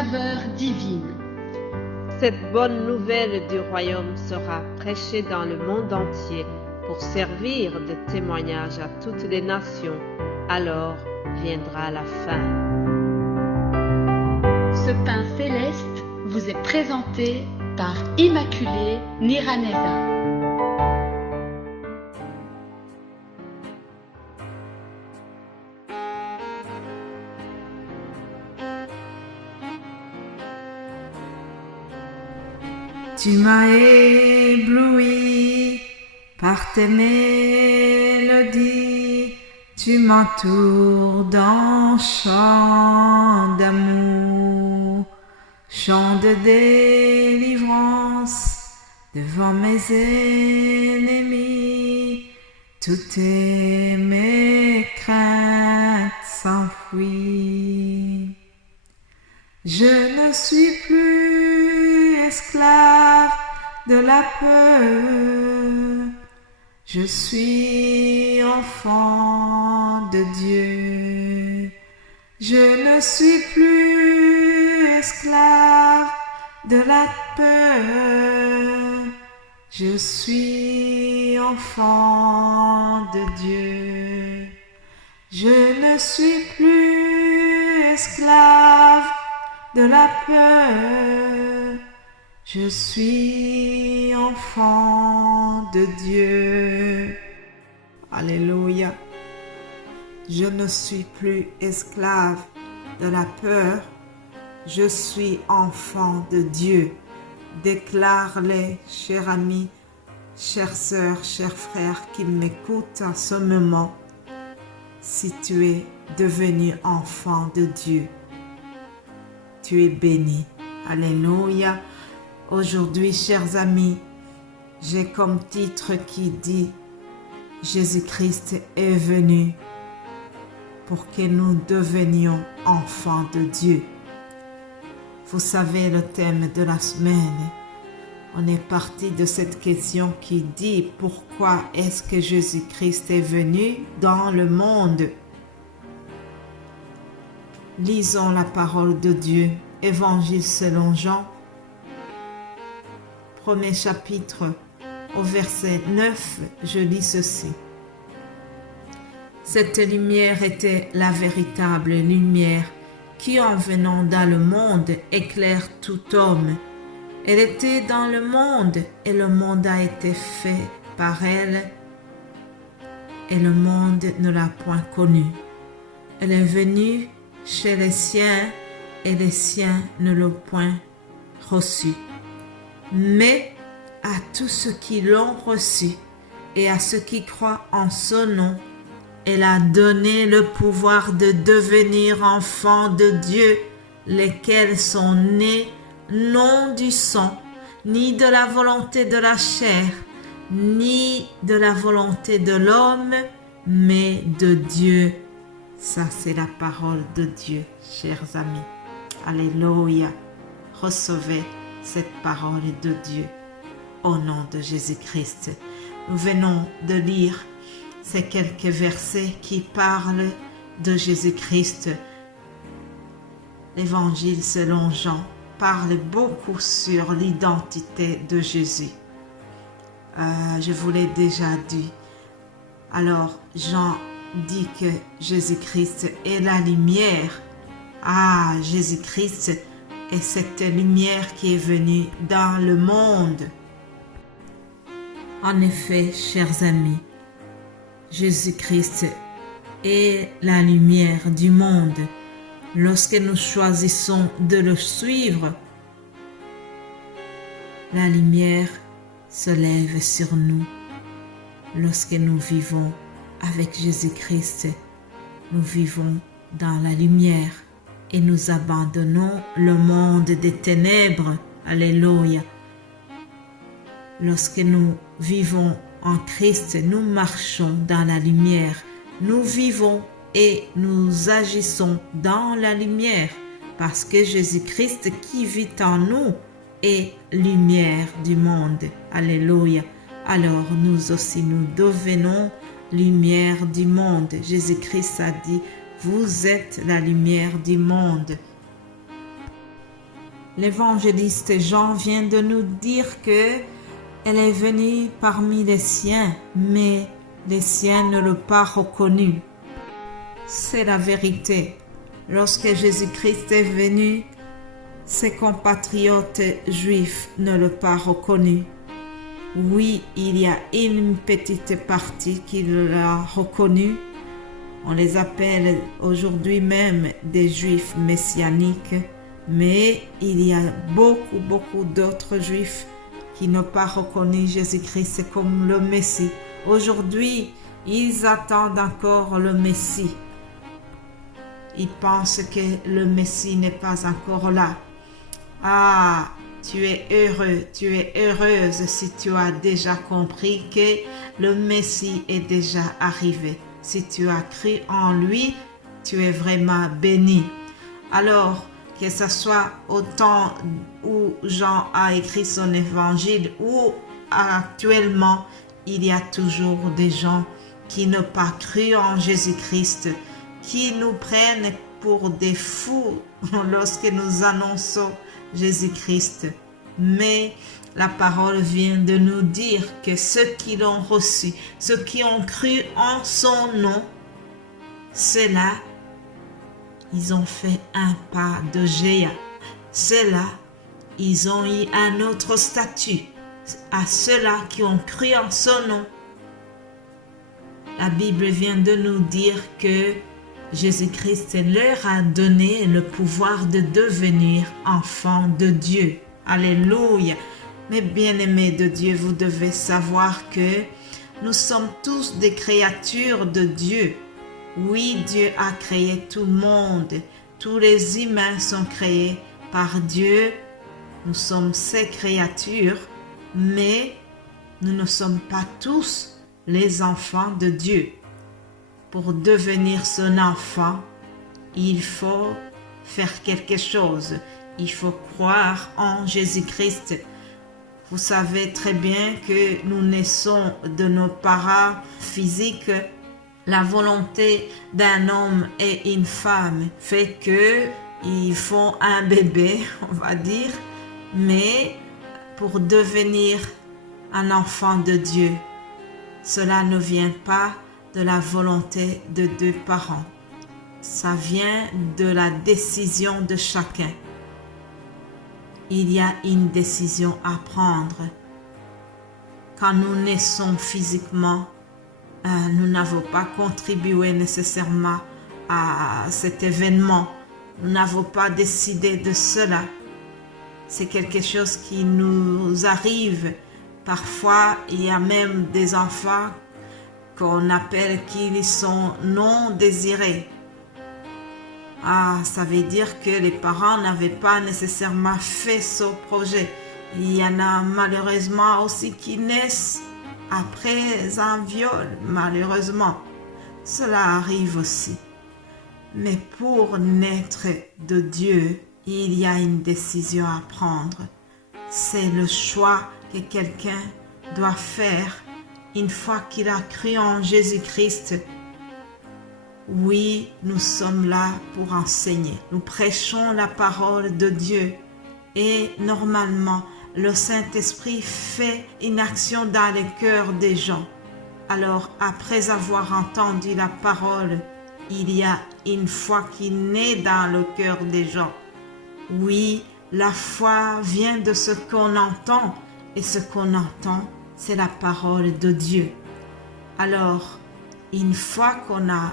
saveur divine. Cette bonne nouvelle du royaume sera prêchée dans le monde entier pour servir de témoignage à toutes les nations. Alors viendra la fin. Ce pain céleste vous est présenté par Immaculée Niraneza. Tu m'as ébloui par tes mélodies, tu m'entoures d'un chant d'amour, chant de délivrance devant mes ennemis. Toutes mes craintes s'enfuient. Je ne suis plus esclave de la peur. Je suis enfant de Dieu. Je ne suis plus esclave de la peur. Je suis enfant de Dieu. Je ne suis plus esclave de la peur. Je suis enfant de Dieu. Alléluia. Je ne suis plus esclave de la peur. Je suis enfant de Dieu. Déclare-les, chers amis, chères sœurs, chers frères qui m'écoutent en ce moment, si tu es devenu enfant de Dieu. Tu es béni. Alléluia. Aujourd'hui, chers amis, j'ai comme titre qui dit « Jésus-Christ est venu pour que nous devenions enfants de Dieu ». Vous savez le thème de la semaine. On est parti de cette question qui dit « Pourquoi est-ce que Jésus-Christ est venu dans le monde ?» Lisons la parole de Dieu. Évangile selon Jean, premier chapitre, au verset 9, je lis ceci. Cette lumière était la véritable lumière qui, en venant dans le monde, éclaire tout homme. Elle était dans le monde et le monde a été fait par elle et le monde ne l'a point connue. Elle est venue chez les siens et les siens ne l'ont point reçu. Mais à tous ceux qui l'ont reçu et à ceux qui croient en son nom, elle a donné le pouvoir de devenir enfants de Dieu, lesquels sont nés non du sang, ni de la volonté de la chair, ni de la volonté de l'homme, mais de Dieu. Ça, c'est la parole de Dieu, chers amis. Alléluia. Recevez cette parole de Dieu au nom de Jésus-Christ. Nous venons de lire ces quelques versets qui parlent de Jésus-Christ. L'évangile selon Jean parle beaucoup sur l'identité de Jésus. Je vous l'ai déjà dit. Alors, Jean dit que Jésus-Christ est la lumière. Ah, Jésus-Christ est cette lumière qui est venue dans le monde. En effet, chers amis, Jésus-Christ est la lumière du monde. Lorsque nous choisissons de le suivre, la lumière se lève sur nous. Lorsque nous vivons avec Jésus-Christ, nous vivons dans la lumière et nous abandonnons le monde des ténèbres. Alléluia. Lorsque nous vivons en Christ, nous marchons dans la lumière. Nous vivons et nous agissons dans la lumière parce que Jésus-Christ qui vit en nous est lumière du monde. Alléluia. Alors nous aussi, nous devenons lumière du monde. Jésus-Christ a dit, vous êtes la lumière du monde. L'évangéliste Jean vient de nous dire que elle est venue parmi les siens, mais les siens ne l'ont pas reconnue. C'est la vérité. Lorsque Jésus-Christ est venu, ses compatriotes juifs ne l'ont pas reconnu. Oui, il y a une petite partie qui l'a reconnu. On les appelle aujourd'hui même des juifs messianiques, mais il y a beaucoup d'autres juifs qui n'ont pas reconnu Jésus-Christ comme le Messie. Aujourd'hui, ils attendent encore le Messie. Ils pensent que le Messie n'est pas encore là. Ah, tu es heureux, tu es heureuse si tu as déjà compris que le Messie est déjà arrivé. Si tu as cru en lui, tu es vraiment béni. Alors, que ce soit au temps où Jean a écrit son évangile ou actuellement, il y a toujours des gens qui n'ont pas cru en Jésus-Christ, qui nous prennent pour des fous lorsque nous annonçons Jésus-Christ. Mais la parole vient de nous dire que ceux qui l'ont reçu, ceux qui ont cru en son nom, ceux-là, ils ont fait un pas de géant. Ceux-là, ils ont eu un autre statut. À ceux-là qui ont cru en son nom, la Bible vient de nous dire que Jésus-Christ leur a donné le pouvoir de devenir enfants de Dieu. Alléluia. Mes bien-aimés de Dieu, vous devez savoir que nous sommes tous des créatures de Dieu. Oui, Dieu a créé tout le monde. Tous les humains sont créés par Dieu. Nous sommes ses créatures, mais nous ne sommes pas tous les enfants de Dieu. Pour devenir son enfant, il faut faire quelque chose. Il faut croire en Jésus-Christ. Vous savez très bien que nous naissons de nos parents physiques. La volonté d'un homme et une femme fait que ils font un bébé, on va dire. Mais pour devenir un enfant de Dieu, cela ne vient pas de la volonté de deux parents. Ça vient de la décision de chacun. Il y a une décision à prendre. Quand nous naissons physiquement, nous n'avons pas contribué nécessairement à cet événement. Nous n'avons pas décidé de cela. C'est quelque chose qui nous arrive. Parfois, il y a même des enfants qu'on appelle qu'ils sont non désirés. Ah, ça veut dire que les parents n'avaient pas nécessairement fait ce projet. Il y en a malheureusement aussi qui naissent après un viol, malheureusement. Cela arrive aussi. Mais pour naître de Dieu, il y a une décision à prendre. C'est le choix que quelqu'un doit faire une fois qu'il a cru en Jésus-Christ. Oui, nous sommes là pour enseigner. Nous prêchons la parole de Dieu et normalement, le Saint-Esprit fait une action dans les cœurs des gens. Alors, après avoir entendu la parole, il y a une foi qui naît dans le cœur des gens. Oui, la foi vient de ce qu'on entend et ce qu'on entend, c'est la parole de Dieu. Alors, une fois qu'on a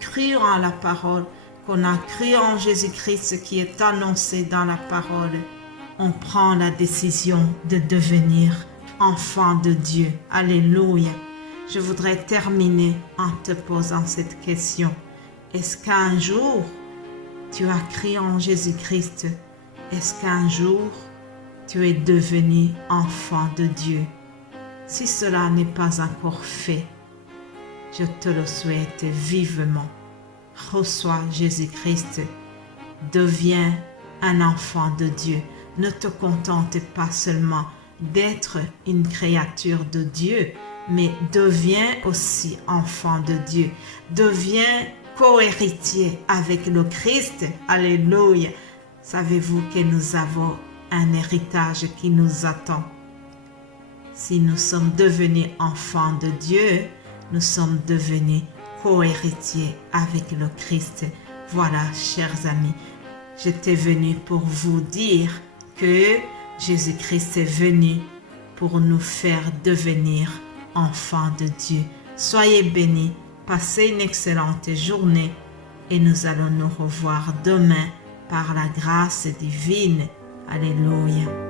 cru en la parole, qu'on a cru en Jésus-Christ qui est annoncé dans la parole, on prend la décision de devenir enfant de Dieu. Alléluia. Je voudrais terminer en te posant cette question. Est-ce qu'un jour, tu as cru en Jésus-Christ? Est-ce qu'un jour, tu es devenu enfant de Dieu? Si cela n'est pas encore fait, je te le souhaite vivement. Reçois Jésus-Christ. Deviens un enfant de Dieu. Ne te contente pas seulement d'être une créature de Dieu, mais deviens aussi enfant de Dieu. Deviens co-héritier avec le Christ. Alléluia. Savez-vous que nous avons un héritage qui nous attend? Si nous sommes devenus enfants de Dieu, nous sommes devenus co-héritiers avec le Christ. Voilà, chers amis, j'étais venu pour vous dire que Jésus-Christ est venu pour nous faire devenir enfants de Dieu. Soyez bénis, passez une excellente journée et nous allons nous revoir demain par la grâce divine. Alléluia.